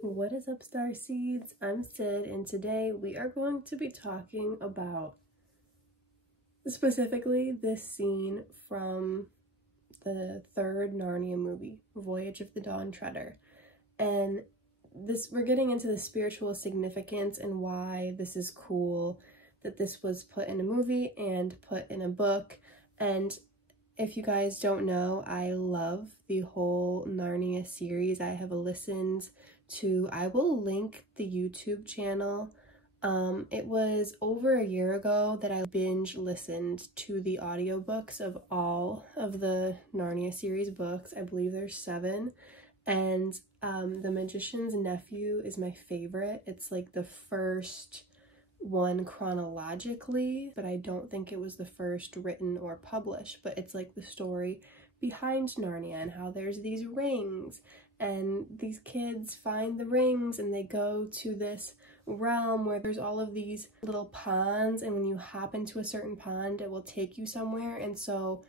What is up, Star Seeds? I'm Sid, and today we are going to be talking about specifically this scene from the third Narnia movie, Voyage of the Dawn Treader. And we're getting into the spiritual significance and why this is cool that this was put in a movie and put in a book. And if you guys don't know, I love the whole Narnia series. I have listened to, I will link the YouTube channel. It was over a year ago that I binge listened to the audiobooks of all of the Narnia series books. I believe there's 7. And The Magician's Nephew is my favorite. It's like the first one chronologically, but I don't think it was the first written or published, but it's like the story behind Narnia and how there's these rings and these kids find the rings and they go to this realm where there's all of these little ponds, and when you hop into a certain pond it will take you somewhere. And so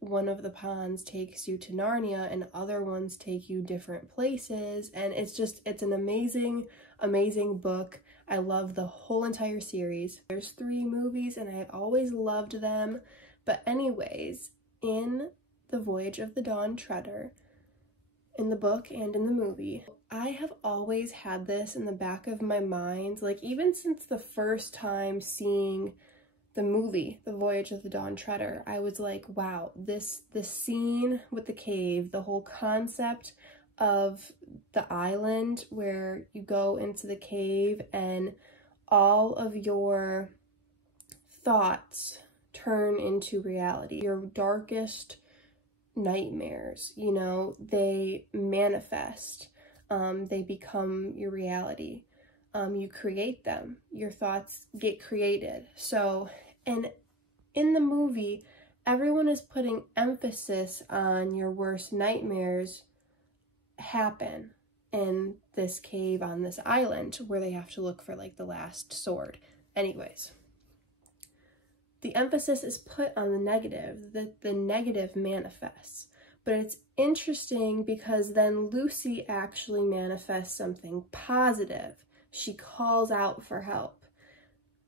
one of the ponds takes you to Narnia and other ones take you different places, and it's an amazing book. I love the whole entire series. There's 3 movies and I've always loved them. But anyways, in the Voyage of the Dawn Treader, in the book and in the movie, I have always had this in the back of my mind, like even since the first time seeing the movie, The Voyage of the Dawn Treader, I was like, wow, this scene with the cave, the whole concept of the island where you go into the cave and all of your thoughts turn into reality. Your darkest nightmares, you know, they manifest, they become your reality. You create them, your thoughts get created. So, and in the movie, everyone is putting emphasis on your worst nightmares happen in this cave on this island where they have to look for like the last sword. Anyways, the emphasis is put on the negative, that the negative manifests. But it's interesting because then Lucy actually manifests something positive. She calls out for help.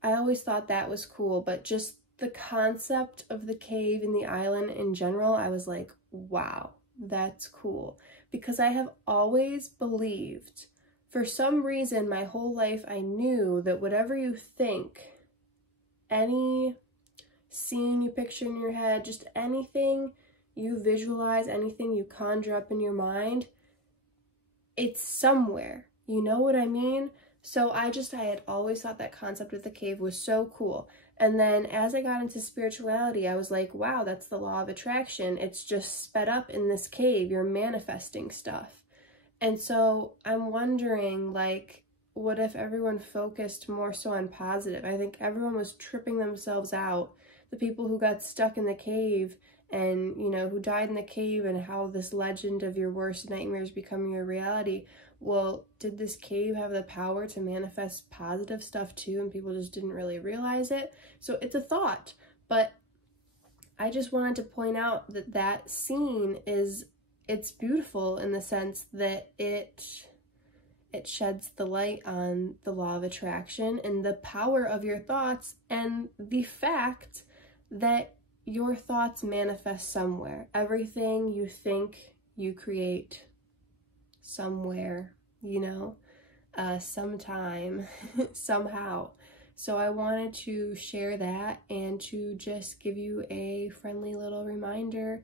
I always thought that was cool, but just the concept of the cave and the island in general, I was like, wow, that's cool. Because I have always believed, for some reason my whole life I knew that whatever you think, any scene you picture in your head, just anything you visualize, anything you conjure up in your mind, it's somewhere. You know what I mean? So I had always thought that concept of the cave was so cool. And then as I got into spirituality, I was like, wow, that's the law of attraction. It's just sped up in this cave. You're manifesting stuff. And so I'm wondering, like, what if everyone focused more so on positive? I think everyone was tripping themselves out. The people who got stuck in the cave and, you know, who died in the cave, and how this legend of your worst nightmares becoming your reality. Well, did this cave have the power to manifest positive stuff too, and people just didn't really realize it? So it's a thought, but I just wanted to point out that that scene it's beautiful in the sense that it sheds the light on the law of attraction and the power of your thoughts, and the fact that your thoughts manifest somewhere. Everything you think, you create somewhere, you know, sometime, somehow. So I wanted to share that and to just give you a friendly little reminder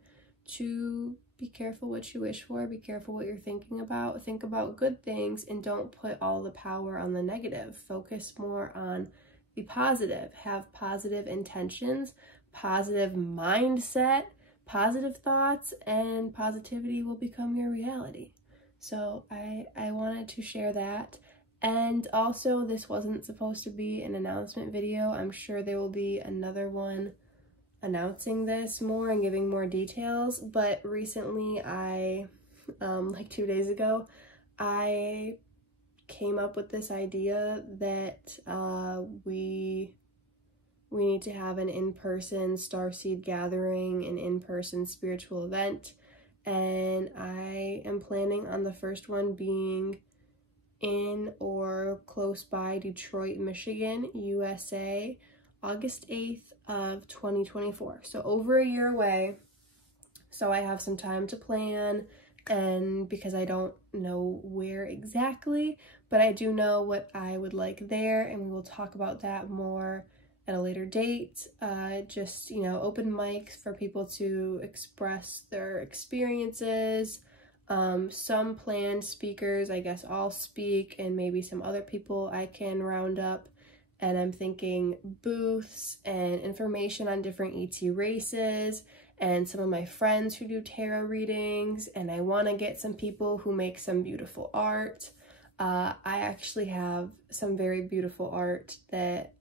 to be careful what you wish for, be careful what you're thinking about, think about good things, and don't put all the power on the negative. Focus more on the positive, have positive intentions, positive mindset, positive thoughts, and positivity will become your reality. So I wanted to share that. And also, this wasn't supposed to be an announcement video. I'm sure there will be another one announcing this more and giving more details, but recently like 2 days ago, I came up with this idea that we We need to have an in-person starseed gathering, an in-person spiritual event, and I am planning on the first one being in or close by Detroit, Michigan, USA, August 8th of 2024. So over a year away. So I have some time to plan, and because I don't know where exactly, but I do know what I would like there, and we will talk about that more at a later date. Just, you know, open mics for people to express their experiences. Some planned speakers, I guess I'll speak, and maybe some other people I can round up. And I'm thinking booths and information on different ET races and some of my friends who do tarot readings, and I want to get some people who make some beautiful art. I actually have some very beautiful art that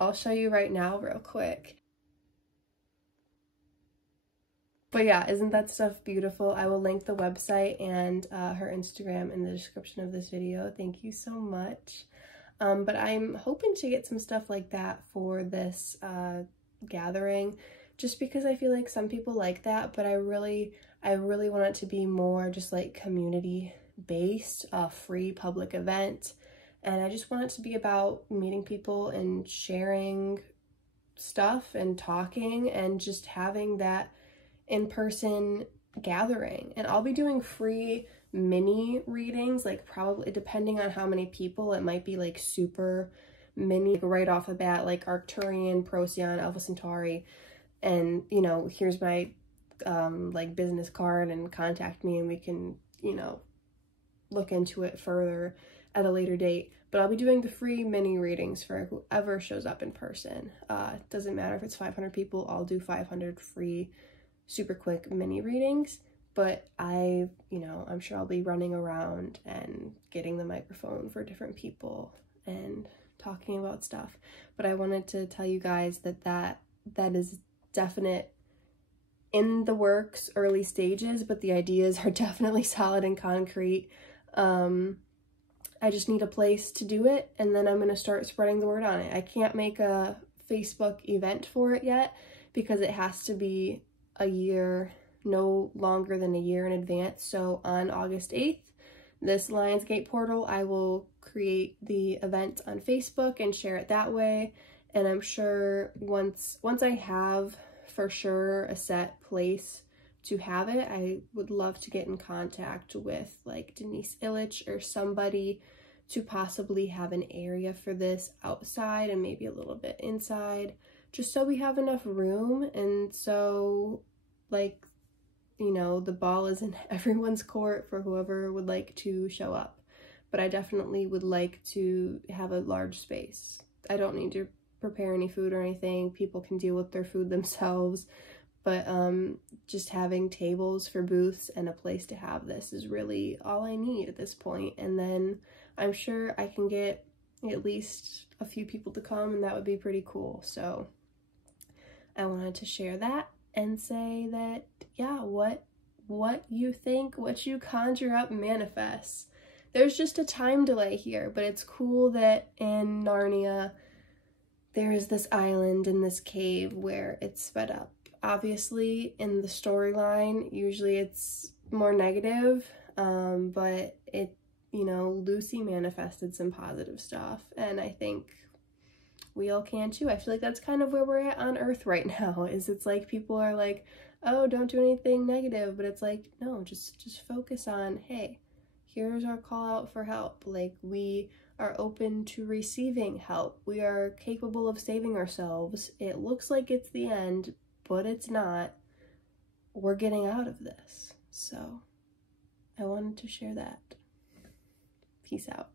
I'll show you right now real quick. But yeah, isn't that stuff beautiful? I will link the website and her Instagram in the description of this video. Thank you so much. But I'm hoping to get some stuff like that for this gathering, just because I feel like some people like that, but I really want it to be more just like community based, a free public event. And I just want it to be about meeting people and sharing stuff and talking and just having that in-person gathering. And I'll be doing free mini readings, like probably depending on how many people, it might be like super mini, like right off the bat, like Arcturian, Procyon, Alpha Centauri, and you know, here's my like business card and contact me and we can, you know, look into it further at a later date. But I'll be doing the free mini readings for whoever shows up in person. It doesn't matter if it's 500 people, I'll do 500 free super quick mini readings. But you know, I'm sure I'll be running around and getting the microphone for different people and talking about stuff. But I wanted to tell you guys that is definite in the works, early stages, but the ideas are definitely solid and concrete. I just need a place to do it, and then I'm going to start spreading the word on it. I can't make a Facebook event for it yet because it has to be a year, no longer than a year in advance. So on August 8th, this Lionsgate portal, I will create the event on Facebook and share it that way. And I'm sure once I have for sure a set place to have it, I would love to get in contact with like Denise Illich or somebody to possibly have an area for this outside and maybe a little bit inside, just so we have enough room. And so, like, you know, the ball is in everyone's court for whoever would like to show up. But I definitely would like to have a large space. I don't need to prepare any food or anything. People can deal with their food themselves. But just having tables for booths and a place to have this is really all I need at this point. And then I'm sure I can get at least a few people to come, and that would be pretty cool. So I wanted to share that and say that, yeah, what you think, what you conjure up manifests. There's just a time delay here, but it's cool that in Narnia there is this island in this cave where it's sped up. Obviously, in the storyline, usually it's more negative, but it, you know, Lucy manifested some positive stuff, and I think we all can too. I feel like that's kind of where we're at on Earth right now, is it's like people are like, oh, don't do anything negative, but it's like, no, just focus on, hey, here's our call out for help. Like, we are open to receiving help. We are capable of saving ourselves. It looks like it's the end, but it's not. We're getting out of this. So I wanted to share that. Peace out.